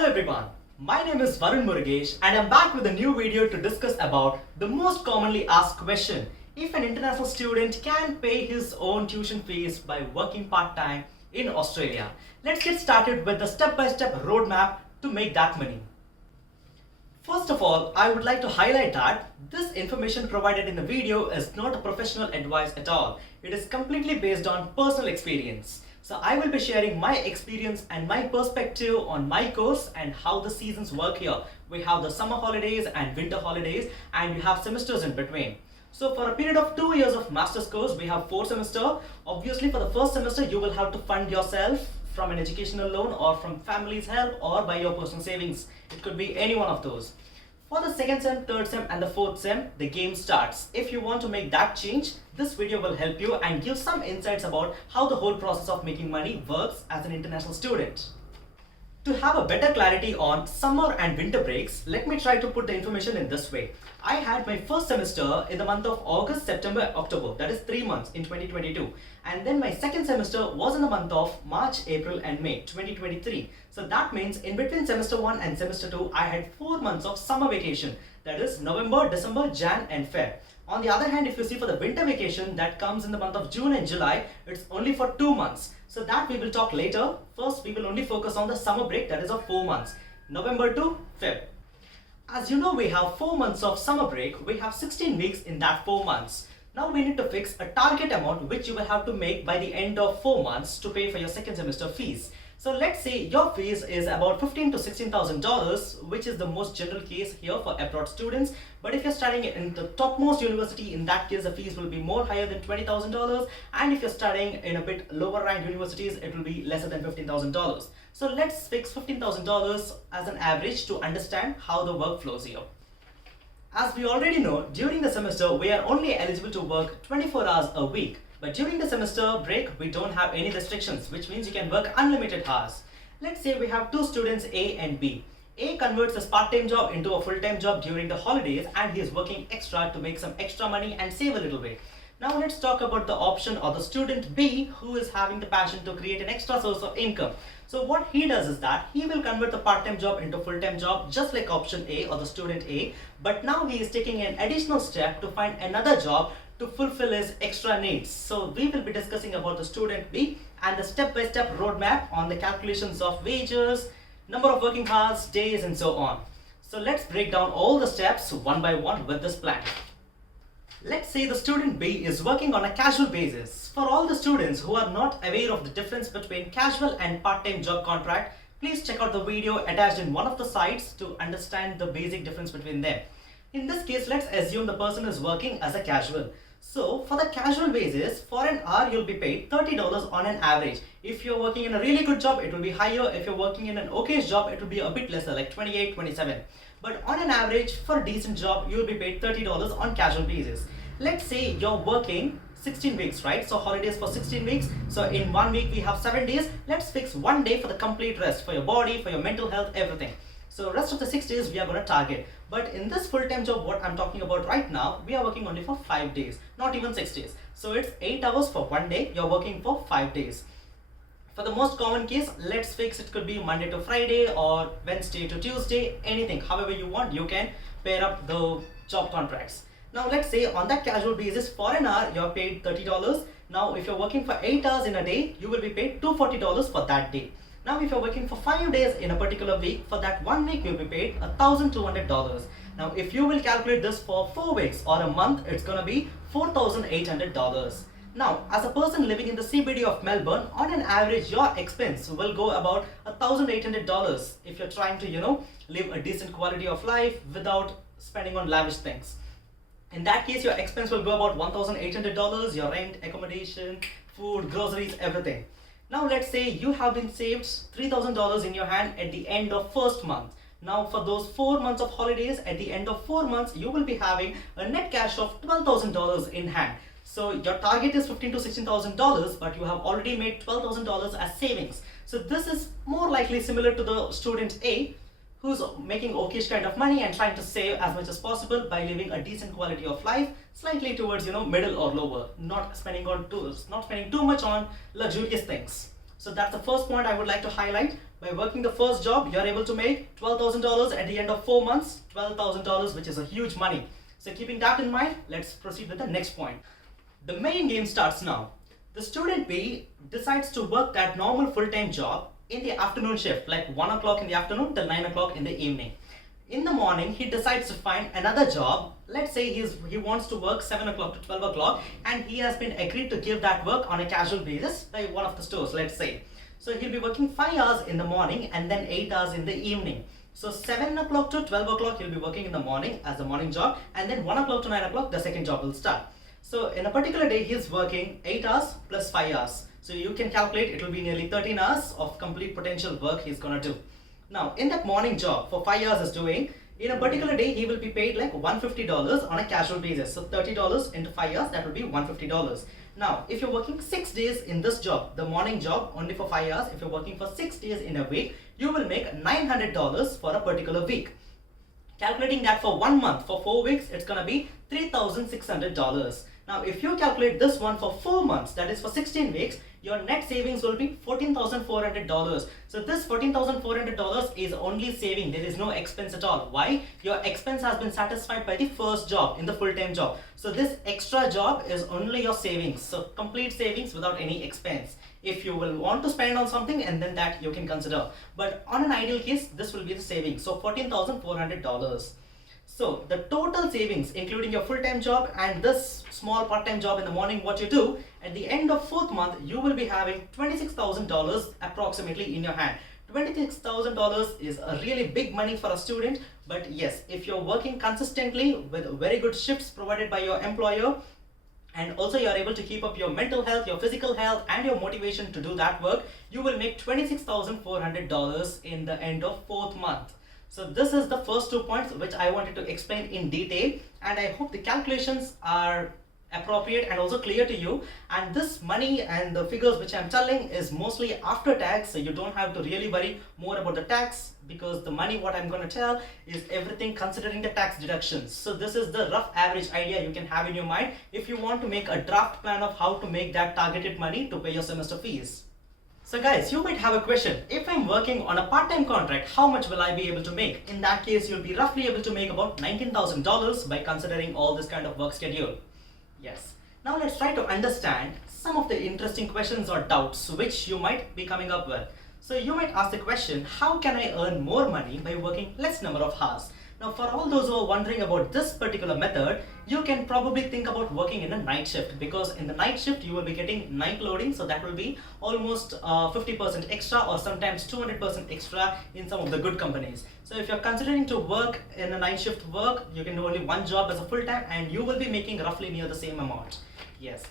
Hello everyone, my name is Varun Murugesh and I'm back with a new video to discuss about the most commonly asked question: if an international student can pay his own tuition fees by working part-time in Australia. Let's get started with the step-by-step roadmap to make that money. First of all, I would like to highlight that this information provided in the video is not a professional advice at all. It is completely based on personal experience. So I will be sharing my experience and my perspective on my course and how the seasons work here. We have the summer holidays and winter holidays, and we have semesters in between. So for a period of 2 years of master's course, we have 4 semesters. Obviously for the first semester, you will have to fund yourself from an educational loan or from family's help or by your personal savings. It could be any one of those. For the second sem, third sem and the fourth sem, the game starts. If you want to make that change, this video will help you and give some insights about how the whole process of making money works as an international student. To have a better clarity on summer and winter breaks, let me try to put the information in this way. I had my first semester in the month of August, September, October, that is 3 months in 2022. And then my second semester was in the month of March, April and May 2023. So that means in between semester 1 and semester 2, I had 4 months of summer vacation. That is November, December, Jan and Feb. On the other hand, if you see for the winter vacation that comes in the month of June and July, it's only for 2 months. So that we will talk later. First, we will only focus on the summer break, that is of 4 months, November to Feb. As you know, we have 4 months of summer break. We have 16 weeks in that 4 months. Now we need to fix a target amount which you will have to make by the end of 4 months to pay for your second semester fees. So let's say your fees is about $15,000 to $16,000, which is the most general case here for abroad students. But if you're studying in the topmost university, in that case the fees will be more higher than $20,000. And if you're studying in a bit lower ranked universities, it will be lesser than $15,000. So let's fix $15,000 as an average to understand how the work flows here. As we already know, during the semester we are only eligible to work 24 hours a week. But during the semester break, we don't have any restrictions, which means you can work unlimited hours. Let's say we have 2 students, A and B. A converts his part-time job into a full-time job during the holidays and he is working extra to make some extra money and save a little bit. Now let's talk about the option or the student B who is having the passion to create an extra source of income. So what he does is that he will convert the part-time job into full-time job just like option A or the student A, but now he is taking an additional step to find another job to fulfill his extra needs. So we will be discussing about the student B and the step-by-step roadmap on the calculations of wages, number of working hours, days and so on. So let's break down all the steps one by one with this plan. Let's say the student B is working on a casual basis. For all the students who are not aware of the difference between casual and part-time job contract, please check out the video attached in one of the sites to understand the basic difference between them. In this case, let's assume the person is working as a casual. So for the casual basis, for an hour you'll be paid $30 on an average. If you're working in a really good job, it will be higher. If you're working in an okay job, it will be a bit lesser, like 28, 27. But on an average, for a decent job, you'll be paid $30 on casual basis. Let's say you're working 16 weeks, right? So holidays for 16 weeks. So in 1 week we have 7 days. Let's fix 1 day for the complete rest, for your body, for your mental health, everything. So rest of the 6 days we are going to target. But in this full-time job, what I'm talking about right now, we are working only for 5 days, not even 6 days. So it's 8 hours for 1 day, you're working for 5 days. For the most common case, let's fix it could be Monday to Friday or Wednesday to Tuesday, anything. However you want, you can pair up the job contracts. Now let's say on that casual basis, for an hour, you're paid $30. Now if you're working for 8 hours in a day, you will be paid $240 for that day. Now if you're working for 5 days in a particular week, for that 1 week you'll be paid $1,200. Now if you will calculate this for 4 weeks or a month, it's gonna be $4,800. Now as a person living in the CBD of Melbourne, on an average your expense will go about $1,800 if you're trying to live a decent quality of life without spending on lavish things. In that case, your expense will go about $1,800, your rent, accommodation, food, groceries, everything. Now let's say you have been saved $3,000 in your hand at the end of first month. Now for those 4 months of holidays, at the end of 4 months, you will be having a net cash of $12,000 in hand. So your target is $15,000 to $16,000, but you have already made $12,000 as savings. So this is more likely similar to the student A, who's making okayish kind of money and trying to save as much as possible by living a decent quality of life, slightly towards middle or lower, not spending too much on luxurious things. So that's the first point I would like to highlight. By working the first job, you're able to make $12,000 at the end of 4 months. $12,000, which is a huge money. So keeping that in mind, let's proceed with the next point. The main game starts now. The student B decides to work that normal full-time job in the afternoon shift, like 1 o'clock in the afternoon till 9 o'clock in the evening. In the morning, he decides to find another job. Let's say he wants to work 7 o'clock to 12 o'clock, and he has been agreed to give that work on a casual basis by one of the stores, let's say. So he'll be working 5 hours in the morning and then 8 hours in the evening. So 7 o'clock to 12 o'clock he'll be working in the morning as a morning job, and then 1 o'clock to 9 o'clock the second job will start. So in a particular day he's working 8 hours plus 5 hours. So you can calculate it will be nearly 13 hours of complete potential work he's gonna do. Now in that morning job for 5 hours is doing, in a particular day he will be paid like $150 on a casual basis. So $30 into 5 hours, that will be $150. Now, if you're working 6 days in this job, the morning job only for 5 hours, if you're working for 6 days in a week, you will make $900 for a particular week. Calculating that for 1 month, for 4 weeks, it's gonna be $3,600. Now, if you calculate this one for 4 months, that is for 16 weeks, your net savings will be $14,400. So this $14,400 is only saving. There is no expense at all. Why? Your expense has been satisfied by the first job in the full-time job. So this extra job is only your savings. So complete savings without any expense. If you will want to spend on something, and then that you can consider. But on an ideal case, this will be the savings. So $14,400. So the total savings, including your full-time job and this small part-time job in the morning, what you do, at the end of 4th month, you will be having $26,000 approximately in your hand. $26,000 is a really big money for a student, but yes, if you're working consistently with very good shifts provided by your employer, and also you're able to keep up your mental health, your physical health, and your motivation to do that work, you will make $26,400 in the end of 4th month. So this is the first 2 points which I wanted to explain in detail, and I hope the calculations are appropriate and also clear to you. And this money and the figures which I'm telling is mostly after tax, so you don't have to really worry more about the tax, because the money what I'm going to tell is everything considering the tax deductions. So this is the rough average idea you can have in your mind if you want to make a draft plan of how to make that targeted money to pay your semester fees. So guys, you might have a question. If I'm working on a part-time contract, how much will I be able to make? In that case, you'll be roughly able to make about $19,000 by considering all this kind of work schedule. Yes. Now let's try to understand some of the interesting questions or doubts which you might be coming up with. So you might ask the question, how can I earn more money by working less number of hours? Now for all those who are wondering about this particular method, you can probably think about working in a night shift, because in the night shift you will be getting night loading, so that will be almost 50% extra or sometimes 200% extra in some of the good companies. So if you're considering to work in a night shift work, you can do only one job as a full-time and you will be making roughly near the same amount. Yes.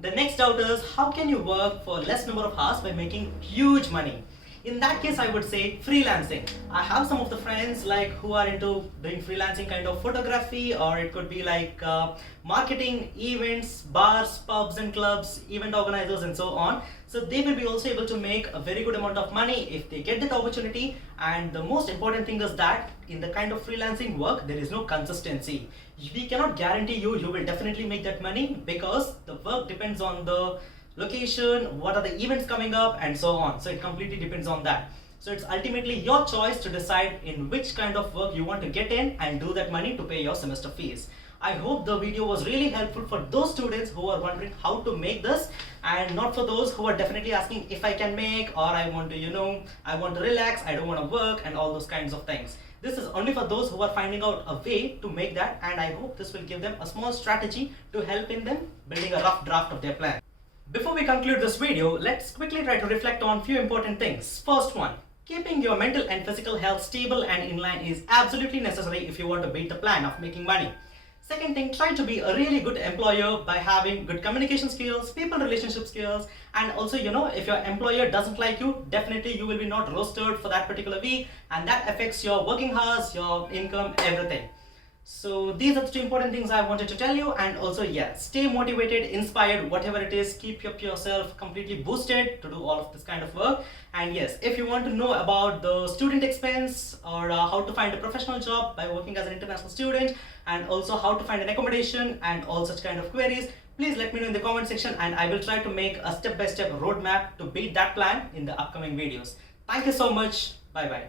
The next doubt is, how can you work for less number of hours by making huge money? In that case, I would say freelancing. I have some of the friends like who are into doing freelancing kind of photography, or it could be like marketing, events, bars, pubs and clubs, event organizers and so on. So they will be also able to make a very good amount of money if they get that opportunity. And the most important thing is that in the kind of freelancing work, there is no consistency. We cannot guarantee you will definitely make that money, because the work depends on the location, what are the events coming up and so on. So it completely depends on that. So it's ultimately your choice to decide in which kind of work you want to get in and do that money to pay your semester fees. I hope the video was really helpful for those students who are wondering how to make this, and not for those who are definitely asking if I can make, or I want to, I want to relax, I don't want to work and all those kinds of things. This is only for those who are finding out a way to make that, and I hope this will give them a small strategy to help in them building a rough draft of their plan. Before we conclude this video, let's quickly try to reflect on few important things. First one, keeping your mental and physical health stable and in line is absolutely necessary if you want to beat the plan of making money. Second thing, try to be a really good employer by having good communication skills, people relationship skills, and also, if your employer doesn't like you, definitely you will be not rostered for that particular week, and that affects your working hours, your income, everything. So these are the two important things I wanted to tell you. And also, stay motivated, inspired, whatever it is, keep yourself completely boosted to do all of this kind of work. And yes, if you want to know about the student expense, or how to find a professional job by working as an international student, and also how to find an accommodation and all such kind of queries, please let me know in the comment section, and I will try to make a step-by-step roadmap to beat that plan in the upcoming videos. Thank you so much. Bye bye.